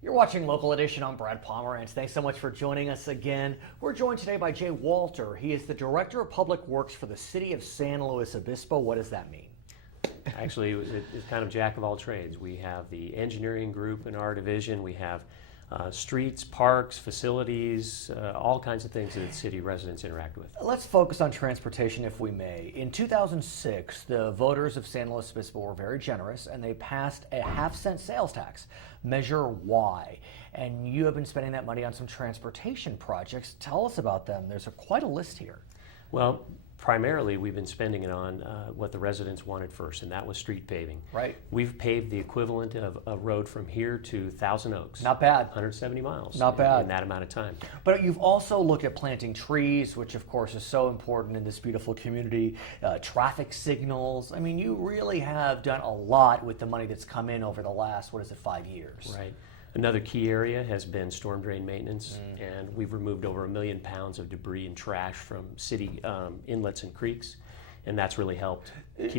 You're watching Local Edition. I'm Brad Pomerantz. Thanks so much for joining us again. We're joined today by Jay Walter. He is the Director of Public Works for the City of San Luis Obispo. What does that mean? Actually, it's kind of jack of all trades. We have the engineering group in our division. We have streets, parks, facilities, all kinds of things that the city residents interact with. Let's focus on transportation if we may. In 2006, the voters of San Luis Obispo were very generous and they passed a half-cent sales tax, Measure Y. And you have been spending that money on some transportation projects. Tell us about them. There's quite a list here. Well, primarily we've been spending it on what the residents wanted first, and that was street paving. Right. We've paved the equivalent of a road from here to Thousand Oaks. Not bad. 170 miles. Not bad. In that amount of time. But you've also looked at planting trees, which of course is so important in this beautiful community, traffic signals. I mean, you really have done a lot with the money that's come in over the last, 5 years? Right. Another key area has been storm drain maintenance, and we've removed over 1 million pounds of debris and trash from city inlets and creeks, and that's really helped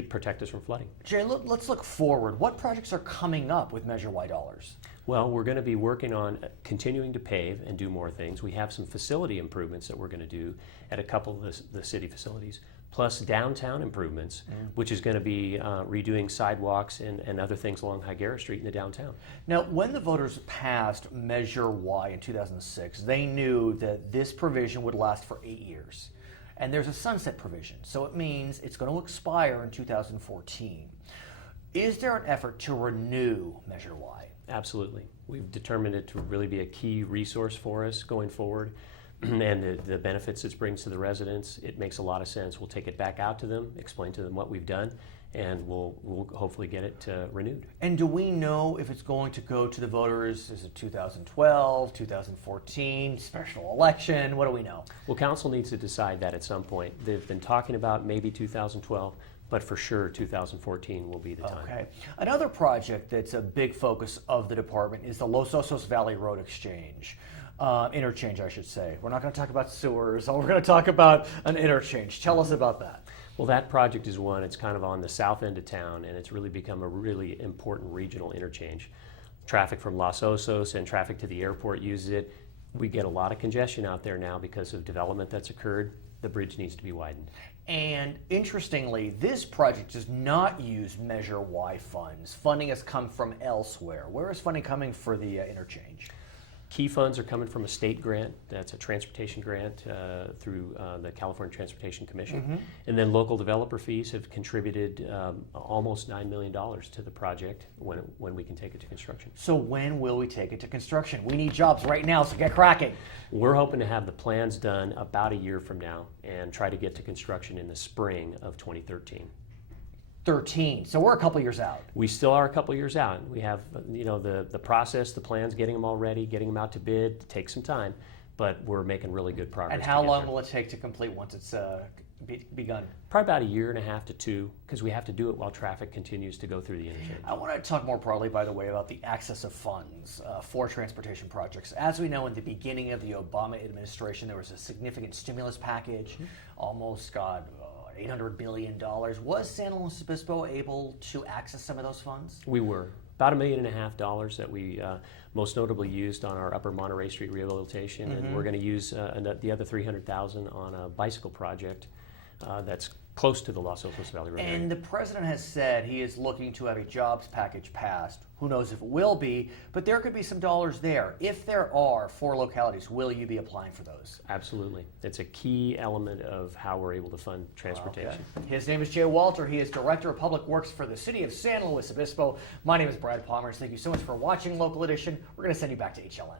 protect us from flooding. Jay, let's look forward. What projects are coming up with Measure Y dollars? Well, we're going to be working on continuing to pave and do more things. We have some facility improvements that we're going to do at a couple of the city facilities, plus downtown improvements, which is going to be redoing sidewalks and other things along Higuera Street in the downtown. Now, when the voters passed Measure Y in 2006, they knew that this provision would last for 8 years. And there's a sunset provision, so it means it's going to expire in 2014. Is there an effort to renew Measure Y? Absolutely. We've determined it to really be a key resource for us going forward. And the benefits it brings to the residents, it makes a lot of sense. We'll take it back out to them, explain to them what we've done, and we'll hopefully get it renewed. And do we know if it's going to go to the voters? Is it 2012, 2014, special election? What do we know? Well, council needs to decide that at some point. They've been talking about maybe 2012, but for sure 2014 will be the time. Okay. Another project that's a big focus of the department is the Los Osos Valley Road interchange, I should say. We're not going to talk about sewers. We're going to talk about an interchange. Tell us about that. Well, that project is one. It's kind of on the south end of town, and it's really become a really important regional interchange. Traffic from Los Osos and traffic to the airport uses it. We get a lot of congestion out there now because of development that's occurred. The bridge needs to be widened. And interestingly, this project does not use Measure Y funds. Funding has come from elsewhere. Where is funding coming for the interchange? Key funds are coming from a state grant. That's a transportation grant through the California Transportation Commission. And then local developer fees have contributed almost $9 million to the project when we can take it to construction. So when will we take it to construction? We need jobs right now, so get cracking. We're hoping to have the plans done about a year from now and try to get to construction in the spring of 2013. So we're a couple years out. We still are a couple years out. We have, the process, the plans, getting them all ready, getting them out to bid, takes some time, but we're making really good progress. And how long will it take to complete once it's begun? Probably about 1.5 years to 2, because we have to do it while traffic continues to go through the interchange. I want to talk more broadly, by the way, about the access of funds for transportation projects. As we know, in the beginning of the Obama administration, there was a significant stimulus package, almost got $800 billion. Was San Luis Obispo able to access some of those funds? We were. About $1.5 million that we most notably used on our Upper Monterey Street rehabilitation, and we're going to use the other $300,000 on a bicycle project that's close to the Los Osos Valley Road. And the president has said he is looking to have a jobs package passed. Who knows if it will be, but there could be some dollars there. If there are 4 localities, will you be applying for those? Absolutely. It's a key element of how we're able to fund transportation. Okay. His name is Jay Walter. He is Director of Public Works for the City of San Luis Obispo. My name is Brad Pomerantz. Thank you so much for watching Local Edition. We're going to send you back to HLN.